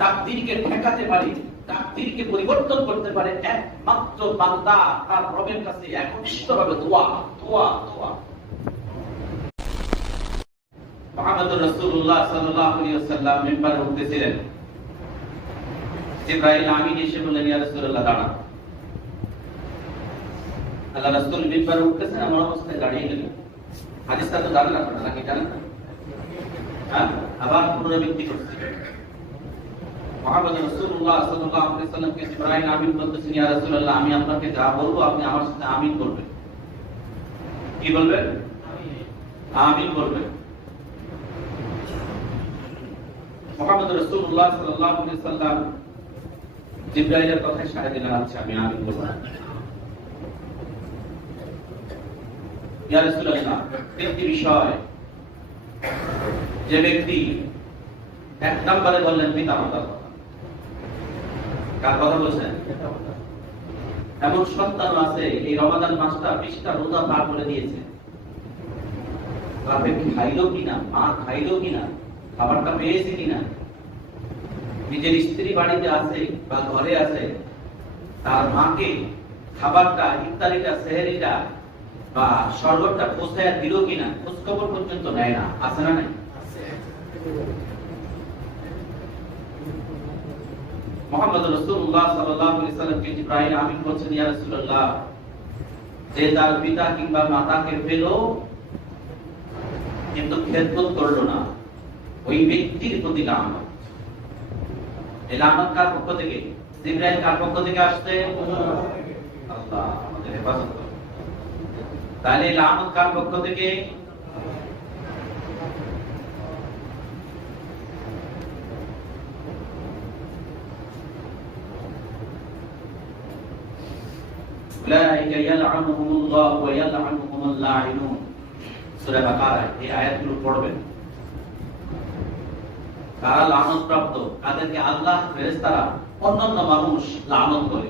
তাকদীরকে ঠেকাতে পারে, তাকদীরকে পরিবর্তন করতে পারে একমাত্র বান্দা তার রবের কাছে একনিষ্ঠভাবে দোয়া দোয়া দোয়া। মুহাম্মদুর রাসূলুল্লাহ সাল্লাল্লাহু আলাইহি ওয়াসাল্লাম মিম্বারে উঠতেছিলেন। জিবরাইল আমিন এসে বললেন, ইয়া রাসূলুল্লাহ দাঁড়ান। আল্লাহ রাসূল মিম্বারে উঠতেছেন, আমার অবস্থায় দাঁড়িয়ে গেলেন। হাদিসটা তো জানেন আপনারা নাকি জানেন না? হ্যাঁ, আবার পুনরাবৃত্তি করছি। মুহাম্মদ রাসূলুল্লাহ সাল্লাল্লাহু আলাইহি ওয়াসাল্লামকে জিবরাইল আমিন বলতেছেন, ইয়া রাসূলুল্লাহ আমি আপনাকে যা বলবো আপনি আমার সাথে আমিন বলবেন। কি বলবেন? আমিন বলবেন। মুহাম্মদ রাসূলুল্লাহ সাল্লাল্লাহু আলাইহি ওয়াসাল্লাম জিবরাইলের কথায় সাড়া দিলেন, আচ্ছা আমি আমিন বলবো। ইয়া রাসূলুল্লাহ, একটি বিষয়, যে ব্যক্তি এক নম্বরে বললেন পিতামাতার কথা। কার কথা বলছেন? এমন সন্তান আছে এই রমাদান মাসটা 20টা রোজা পার করে দিয়েছে, বাপে খাইলো কিনা, মা খাইলো কিনা, খাবারটা পেয়েছে কিনা, নিজের স্ত্রী বাড়িতে আছে বা ঘরে আছে, তার মাকে খাবারটা, ইফতারিটা, সেহরিটা বা শরবতটা পৌঁছায় দিল কিনা খোঁজ খবর পর্যন্ত নেয় না। আছে না নাই? মুহাম্মদ রাসূলুল্লাহ সাল্লাল্লাহু আলাইহি ওয়াসাল্লামকে জিবরাইল আমিন বলছেন, ইয়া রাসূলুল্লাহ, যে তার পিতা কিংবা মাতাকে পেল কিন্তু খেদমত করলো না, ওই ব্যক্তির প্রতি লানত। এই লানত কার পক্ষ থেকে? জিবরাইল কার পক্ষ থেকে আসছে? আল্লাহ আমাদের হেফাজত করুন। তাহলে লানত কার পক্ষ থেকে? উলাইকা ইয়ালআনুহুমুল্লাহু ওয়া ইয়ালআনুহুমুল লাঈনুন। সূরা বাকারা এই আয়াতগুলো পড়বেন। কারা লানত প্রাপ্ত? তাদেরকে আল্লাহ, ফেরেশতারা, অন্যান্য মানুষ লানত করে।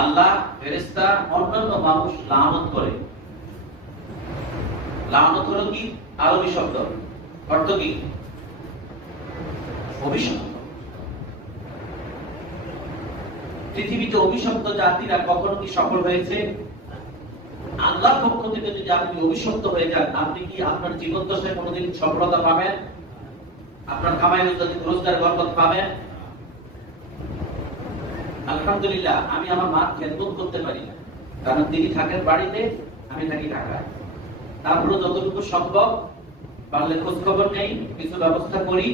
আল্লাহ, ফেরেশতা, অন্যান্য মানুষ লানত করে। লানত হলো কি? আরবি শব্দ, অর্থ কি? অভিশপ্ত। পৃথিবীতে অভিশপ্ত জাতিরা কখনো কি সফল হয়েছে? আল্লাহর পক্ষ থেকে যদি আপনি অভিশপ্ত হয়ে যান, আপনি কি আপনার জীবন দশায় কোনোদিন সফলতা পাবেন? আপনার কামাইলে যদি রোজগার বরকত পাবেন? আলহামদুলিল্লাহ, আমি আমার মার খেদমত করতে পারি না, কারণ তিনি থাকেন বাড়িতে, আমি থাকি ঢাকায়। তারপরে যতটুকু সম্ভব পারলে খোঁজ খবর নেই, কিছু ব্যবস্থা করি,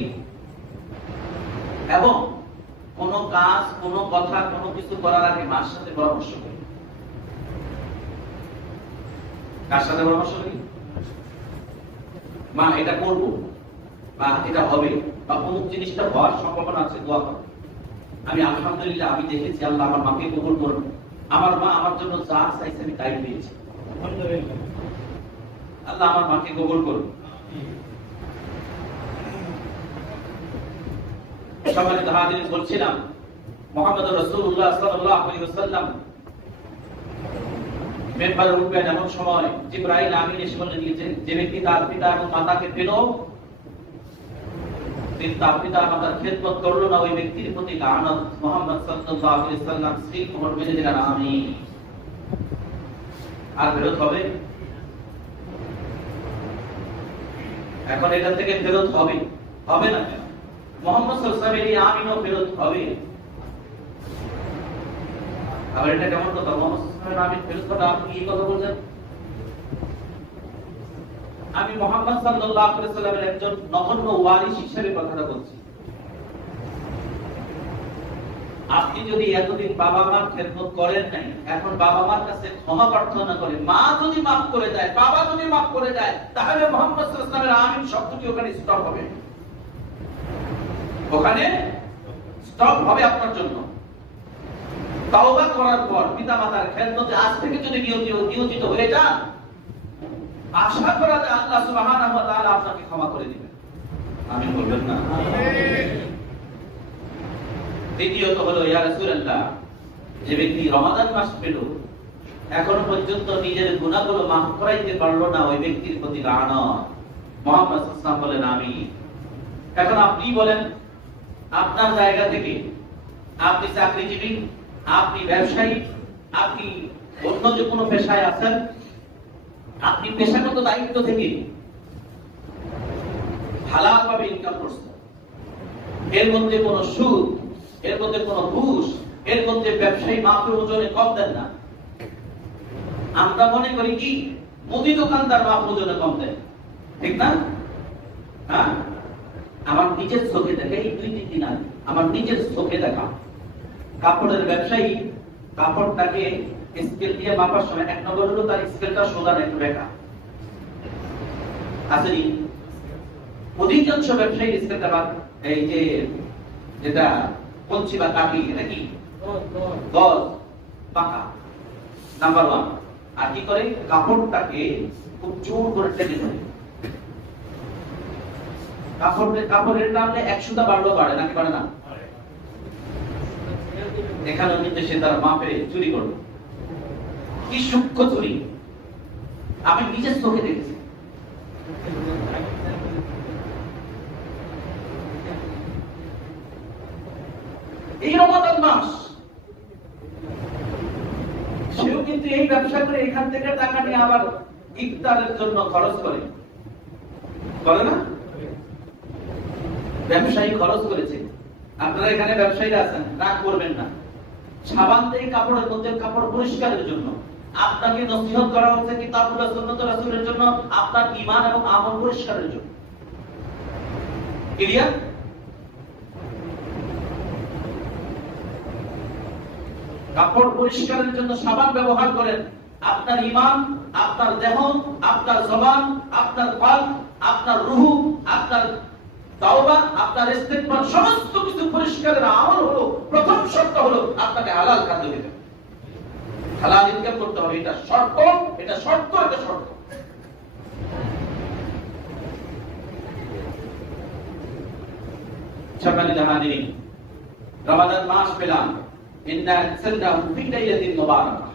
এবং কোনো কাজ, কোনো কথা, কোনো কিছু করার আগে মার সাথে পরামর্শ করি। কার সাথে পরামর্শ করি? মা এটা করবো, বা এটা হবে, বা অমুক জিনিসটা হওয়ার সম্ভাবনা আছে, দোয়া করো। আমি আলহামদুলিল্লাহ আমি দেখেছি আল্লাহ আমার মাকে কবুল করুন। আমার মা আমার জন্য যা চাইছে আমি তাই পেয়েছি। আল্লাহ আমার মাকে কবুল করুন। সম্মানিত হাজিরিন, বলছিলাম মুহাম্মদ রাসূলুল্লাহ সাল্লাল্লাহু আলাইহি ওয়াসাল্লাম মেম্বারে উঠবেন এমন সময় জিবরাইল আমিন এসে বলে দিয়েছেন, যে ব্যক্তি তার পিতা এবং মাতাকে পেল, তার পিতা মাতার খেদমত করলো না, ওই ব্যক্তির প্রতি লানত। মুহাম্মদ সাল্লাল্লাহু আলাইহি ওয়াসাল্লাম সিল মোহর মেরে দিলেন, আমিন। আর ফেরত হবে? এখন এটা থেকে ফেরত হবে? হবে না কেন? মুহাম্মদ সাল্লাল্লাহু আলাইহি ওয়াসাল্লাম আমিনও ফেরত হবে। আবার এটা কেমন কথা? মুহাম্মদ সাল্লাল্লাহু আলাইহি ওয়াসাল্লাম আমিন ফেরত হবে, আপনি এই কথা বলছেন? আমি মুহাম্মদ সাল্লাল্লাহু আলাইহি ওয়াসাল্লামের একজন নগণ্য ওয়ারিস হিসেবে কথাটা বলছি। আপনি যদি এতদিন বাবা মার খেদমত করেন নাই, এখন বাবা মার কাছে ক্ষমা প্রার্থনা করেন। মা যদি মাফ করে দেয়, বাবা যদি মাফ করে দেয়, তাহলে মুহাম্মদ সাল্লাল্লাহু আলাইহি ওয়াসাল্লামের আমিন শব্দটি ওখানে স্টপ হবে। ওখানে স্টপ হবে আপনার জন্য। তাওবা করার পর পিতামাতার খেদমতে আজ থেকে যদি নিয়োজিত হয়ে যান, আশা করা যায় আল্লাহ সুবহানাহু ওয়া তাআলা আপনাকে ক্ষমা করে দিবেন। আমিন বলবেন না? দ্বিতীয়ত হলো, ইয়া রাসূলুল্লাহ, যে ব্যক্তি রমাদান মাস পেল, এখনো পর্যন্ত নিজের গুনাহগুলো মাফ করাইতে পারলো না, ওই ব্যক্তির প্রতি লানত। মুহাম্মদ সাল্লাল্লাহু আলাইহি ওয়াসাল্লাম বলেন আমি। এখন আপনি বলেন আপনার জায়গা থেকে, আপনি চাকরিজীবী, আপনি ব্যবসায়ী, আপনি অন্য যে কোনো পেশায় আছেন, আপনি পেশাগত দায়িত্ব থেকে হালালভাবে ইনকাম করছেন, এর মধ্যে কোনো সুদ, এর মধ্যে কোনো ঘুষ, এর মধ্যে ব্যবসায়ী মাত্র ওজনে কম দেন না। আমরা মনে করি কি মুদি দোকানদার মাত্র ওজনে কম দেন, ঠিক না? হ্যাঁ, আমার নিজের চোখে দেখে এই 2-3 দিন আগে আমার নিজের চোখে দেখা কাপড়ের ব্যবসায়ী কাপড়টাকে স্কেল দিয়ে মাপার সময় 1 নম্বর হলো তার স্কেলটা সোজা একটু বেঁকা আসেনি। অধিকাংশ ব্যবসায়ী স্কেলটা এই যে যেটা কঞ্চি বা কাঠি, এটা কি গজ পাকা, নাম্বার 1। আর কি করে কাপড়টাকে খুব জোর করে টেনে ধরে, কাপড়ের নামে 1 সুতা বাড়লেও বাড়ে নাকি বাড়ে না? এখানে কিন্তু সে তার মাপে চুরি করবে, কি সূক্ষ্ম চুরি আমি নিজের চোখে দেখেছি। এই রমাদান মাস সেও কিন্তু এই ব্যবসা করে এখান থেকে টাকা নিয়ে আবার ইফতারের জন্য খরচ করে না? ব্যবসায়ী খরচ করেছে। আপনারা এখানে ব্যবসায়ীরা আছেন, রাগ করবেন না। সাবান দিয়ে কাপড়ের মধ্যে কাপড় পরিষ্কারের জন্য আপনাকে নসিহত করা হচ্ছে কিতাবুল্লাহ সুন্নাত রাসূলের জন্য, আপনার ঈমান এবং আমল পরিষ্কারের জন্য। ক্লিয়ার? কাপড় পরিষ্কারের জন্য সাবান ব্যবহার করেন। আপনার ঈমান, আপনার দেহ, আপনার জবান, আপনার কলব, আপনার রূহ, আপনার তাওবা, আপনার ইস্তিগফার সমস্ত কিছু পরিষ্কারের আমল হলো প্রথম শর্ত হলো আপনাকে হালাল খাদ্য খেতে হবে, হালাল ইনকাম করতে হবে। এটা শর্ত, এটা শর্ত, এটা শর্ত। সম্মানিত হাজিরিন, রমাদান মাস পেলাম, ইন্না আনসালনাহু ফি লাইলাতিন মুবারাকাহ।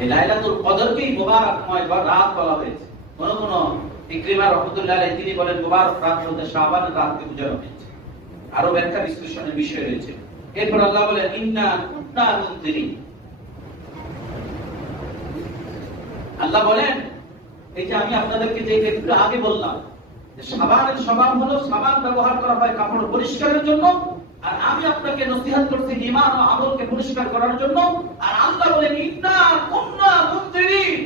এই লাইলাতুল কদরকেই মুবারকময় রাত বলা হয়েছে। কোন ইকরিমা রাহমাতুল্লাহ আলাইহি তিনি বলেন মুবারক রাত বলতে শাবানের রাতকে বোঝানো হয়েছে। আরো ব্যাখ্যা বিশ্লেষণের বিষয় রয়েছে। এরপর আল্লাহ বলেন ইন্না কুন্না মুনজিরিন। আল্লাহ বলেন এই যে আমি আপনাদেরকে যে একটু আগে বললাম যে শাবানের স্বভাব হলো শাবান ব্যবহার করা হয় কাপড় পরিষ্কারের জন্য, আর আমি আপনাকে নসিহত করছি ঈমান ও আমলকে পরিষ্কার করার জন্য। আর আল্লাহ বলেন ইন্না কুন্না মুনজিরিন।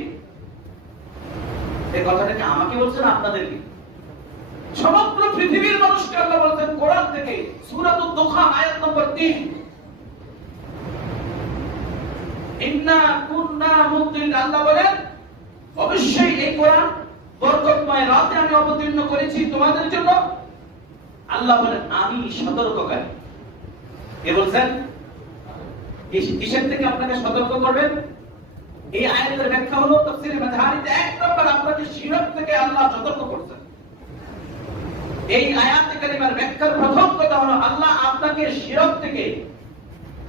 এই কথাটা কি আমাকে বলছেন আপনাদেরকে? সমগ্র পৃথিবীর মানুষকে আল্লাহ বলেছেন কোরআন থেকে, সূরাতুদ দুখান আয়াত নম্বর 3, ইন্না কুন্না মুনজিরিন। আল্লাহ বলেন অবশ্যই এই কোরআন বরকতময় রাতে আমি অবতীর্ণ করেছি তোমাদের জন্য। আল্লাহ বলেন আমি সতর্ককারী। কে বলছেন? কিসের থেকে আপনাকে সতর্ক করবেন? এই আয়াতের ব্যাখ্যা হলো তাফসীরে মাযহারিতে 1 নম্বর আপনাকে শিরক থেকে আল্লাহ সতর্ক করছেন। এই আয়াতে কারিমার ব্যাখ্যার প্রথম কথা হলো আল্লাহ আপনাকে শিরক থেকে,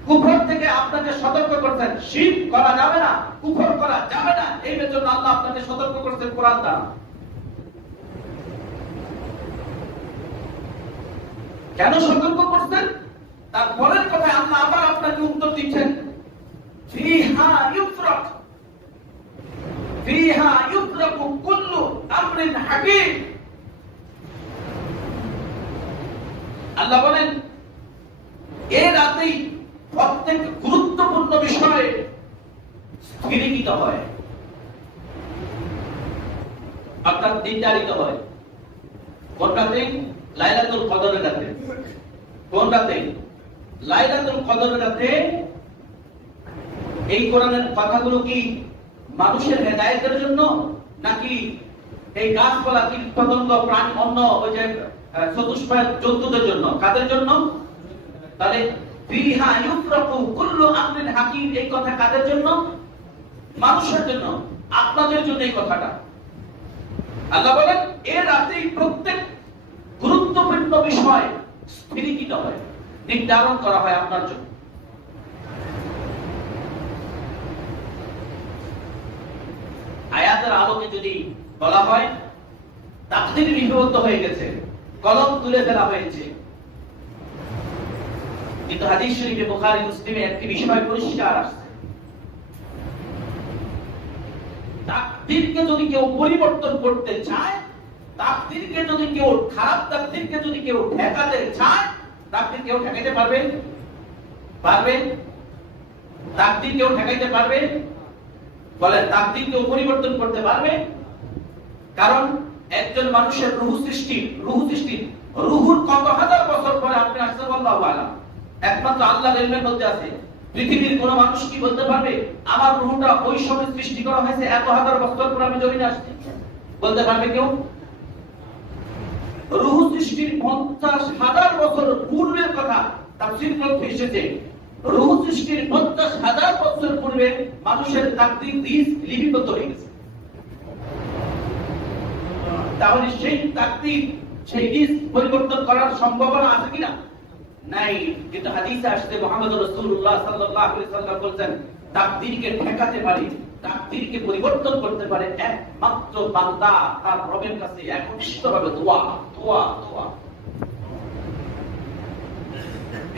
কুফর থেকে আপনাকে সতর্ক করছেন। শিরক করা যাবে না, কুফর করা যাবে না, এই জন্য আল্লাহ আপনাকে সতর্ক করছেন কোরআন দ্বারা। কেন সতর্ক করছেন? তার পরের কথায় আল্লাহ আবার আপনাকে উত্তর দিচ্ছেন ফিহা ইউফরাক, ফিহা ইউফরাকু কুল্লু আমরিন হাকিম। আল্লাহ বলেন এই রাতেই প্রত্যেক গুরুত্বপূর্ণ বিষয়ে স্থিরীকৃত হয়, অর্থাৎ নির্ধারিত হয়। কোন রাতে? লাইলাতুল কদরের রাতে। কোন রাতে? লাইলাতুল কদরের রাতে। এই কোরআনের কথাগুলো কি মানুষের হেদায়েতের জন্য, নাকি এই গাছপালা, কীট পতঙ্গ, প্রাণী, অন্য ওই যে চতুষ্পাদ জন্তুদের জন্য? কাদের জন্য? তাহলে ফিহা ইউফরাকু কুল্লু আমরিন হাকিম, এই কথা কাদের জন্য? মানুষের জন্য, আপনাদের জন্য এই কথাটা। আল্লাহ বলেন এই রাতেই প্রত্যেক গুরুত্বপূর্ণ বিষয় স্থিরীকৃত হয়, নির্ধারণ করা হয় আপনার জন্য। আয়াতের আলোকে যদি বলা হয় তাকদীর লিপিবদ্ধ হয়ে গেছে, কলম তুলে ফেলা হয়েছে। কিন্তু হাদিস শরীফে বুখারী মুসলিমে একটি বিষয় পরিষ্কার আসছে, তাকদীরকে যদি কেউ পরিবর্তন করতে চায়, তাকদীরকে যদি কেউ খারাপ তাকদীরকে যদি কেউ ঠেকাতে চায়, তাকদীর কেউ ঠেকাইতে পারবে? পারবে? তাকদীর কেউ ঠেকাইতে পারবে? বলে তাকদীর কেউ পরিবর্তন করতে পারবে? কারণ একজন মানুষের রূহ সৃষ্টি, রূহুর কত হাজার বছর পরে আপনি আসছেন আল্লাহু আলাম, একমাত্র আল্লাহর ইলমের মধ্যে আছে। পৃথিবীর কোন মানুষ কি বলতে পারবে আমার রূহটা ওই সময় সৃষ্টি করা হয়েছে এত হাজার বছর পরে আমি জমিনে আসছি? বলতে পারবে কেউ? রূহ সৃষ্টির 50,000 বছর পূর্বের কথা তাফসীর গ্রন্থে এসেছে। রূহ সৃষ্টির 50,000 বছর পূর্বে মানুষের তাকদীর লিপিবদ্ধ হয়ে গেছে। তাহলে সেই তাকদীর, সেই পরিবর্তন করার সম্ভাবনা আছে কিনা? নাই। কিন্তু হাদিসে আসছে মুহাম্মদ রাসূলুল্লাহ সাল্লাল্লাহু আলাইহি ওয়াসাল্লাম বলেন তাকদীরকে ঠেকাতে পারে, তাকদীরকে পরিবর্তন করতে পারে একমাত্র বান্দা তার রবের কাছে একনিষ্ঠভাবে দোয়া।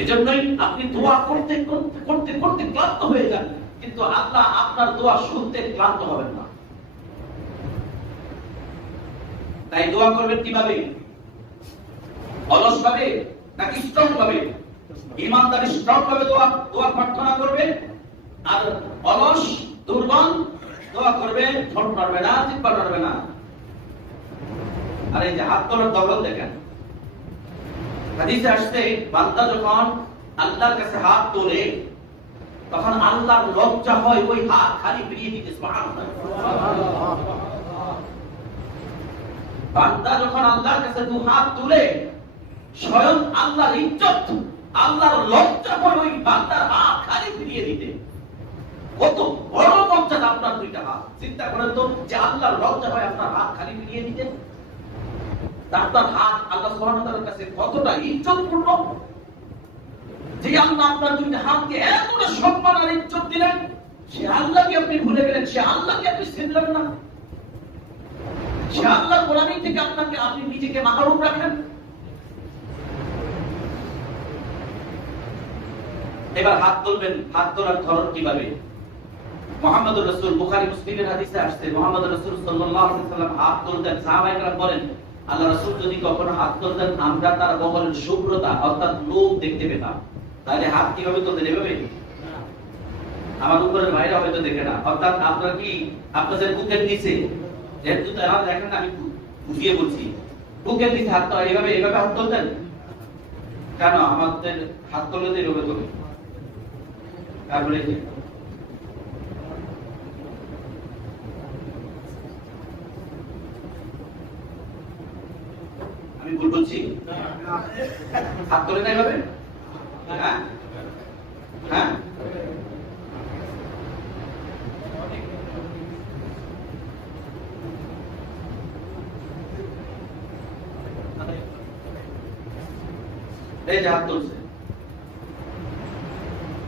এজন্যই আপনি দোয়া করতে করতে করতে ক্লান্ত হয়ে যান, কিন্তু আল্লাহ আপনার দোয়া শুনতে ক্লান্ত হবেন না। তাই দোয়া করবেন কিভাবে? অলস ভাবে নাকি স্ট্রং ভাবে? ইমানদারি স্ট্রং ভাবে দোয়া প্রার্থনা করবে, আর অলস দুর্বল দোয়া করবে, ঠোঁট নড়বে না, জিহ্বা নড়বে না। আর এই যে হাত তোলার দখল দেখেন, হাদিসে আসছে বান্দা যখন আল্লাহর কাছে হাত তোলে তখন আল্লাহর লজ্জা হয় ওই হাত খালি ফিরিয়ে দিতে। সুবহানাল্লাহ। বান্দা যখন আল্লাহর কাছে দু হাত তুলে স্বয়ং আল্লাহর ইজ্জত, আল্লাহর লজ্জা হয় ওই বান্দার হাত খালি ফিরিয়ে দিতে। কত বড় মর্যাদা আপনার দুইটা হাত! চিন্তা করেন তো, যে আল্লাহর লজ্জা হয় আপনার হাত খালি ফিরিয়ে দিতে। আপনার হাত আল্লাহ সুবহানাহু ওয়া তাআলার কাছে কতটা ইজ্জতপূর্ণ, যে আল্লাহ আপনার দুইটা হাতকে এতটা সম্মান আর ইজ্জত দিলেন, সে আল্লাহকে আপনি ভুলে গেলেন, সে আল্লাহকে আপনি চিনলেন না, সে আল্লাহর গোলামি থেকে আপনি নিজেকে মাহরুম রাখেন। এবার হাত তুলবেন, হাত তোলার ধরন কিভাবে? মুহাম্মদুর রাসূল, বুখারী মুসলিমের হাদিসে আসছে মুহাম্মদুর রাসূল সাল্লাল্লাহু আলাইহি ওয়াসাল্লাম হাত তুলতেন। সাহাবায়ে কেরাম বলেন আল্লাহ রাসূল যদি কখনো হাত তুলতেন আমরা তার বগলের শুভ্রতা অর্থাৎ লোম দেখতে পেতাম। তাহলে হাত কিভাবে তুলতেন? এভাবে? আমার উপরের ভাইরা হয়তো দেখে না, অর্থাৎ আপনার কি আপনাদের বুকের নিচে, যেহেতু তারা দেখেন আমি বুঝিয়ে বলছি, বুকের নিচে হাত এইভাবে হাত তুলতেন কেন? আমাদের হাত তুলতে এভাবে তোলে। তারপরে আমি ভুল বলছি? হাত তোলে না এভাবে? হ্যাঁ হ্যাঁ, এই যে হাত তুলছে,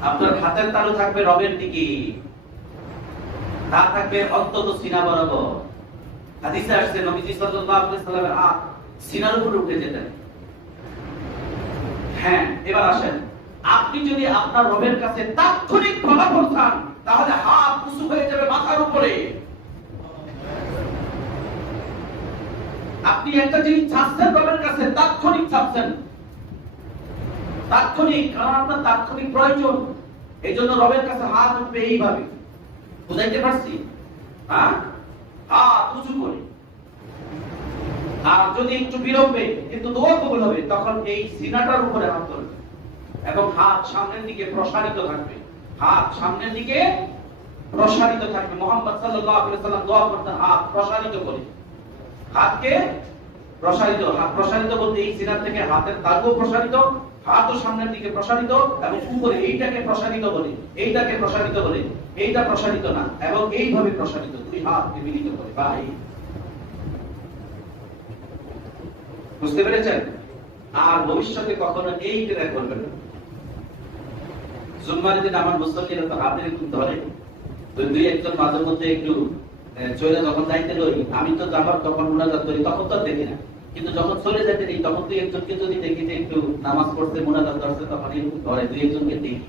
আপনার হাতের তালু থাকবে রবের দিকে, তা থাকবে অন্তত সিনা বরাবর। হাদিসে আসছে নবীজি সাল্লাল্লাহু আলাইহি ওয়াসাল্লামের হাত সিনার উপরে উঠে যেতেন। হ্যাঁ, এবার আসেন, আপনি যদি আপনার রবের কাছে তাৎক্ষণিক ফলাফল চান তাহলে হাত উঁচু হয়ে যাবে মাথার উপরে। আপনি একটা জিনিস চাচ্ছেন রবের কাছে, তাৎক্ষণিক চাচ্ছেন, তাৎক্ষণিক, কারণ আপনার তাৎক্ষণিক প্রয়োজন, এই জন্য রবের কাছে হাত উঠবে এইভাবে। বুঝাইতে পারছি? হ্যাঁ, হাত উঁচু করে। আর যদি একটু বিলম্বে কিন্তু দোয়া কবুল হবে তখন এই সিনাটার উপরে হাত ধরবে এবং হাত সামনের দিকে প্রসারিত থাকবে, হাত সামনের দিকে প্রসারিত থাকবে। মুহাম্মদ সাল্লাল্লাহু আলাইহি ওয়াসাল্লাম দোয়া করতেন হাত প্রসারিত করে, হাতকে প্রসারিত, হাত প্রসারিত বলতে এই সিনার থেকে হাতের তালুও প্রসারিত, হাতও সামনের দিকে প্রসারিত এবং উপরে এইটাকে প্রসারিত বলে, এইটাকে প্রসারিত বলে, এইটা প্রসারিত না, এবং এইভাবে প্রসারিত, দুই হাতকে মিলিত করে। ভাই বুঝতে পেরেছেন? আর ভবিষ্যতে কখনো এই ক্রিয়া করবেন না। জুম্মার দিন আমার মুসল্লিরা তো হাতের একটু ধরে, দুই একজন মাঝে মধ্যে একটু চলে যখন যাইতে লই, আমি তো যাবার তখন মুনাজাত করি, তখন তো দেখি না। কিন্তু যখন চলে যেতে নেই তখন দুই একজনকে যদি দেখি যে একটু নামাজ পড়ছে, মুনাজাত করছে, তখন ধরে দুই একজনকে দেখি।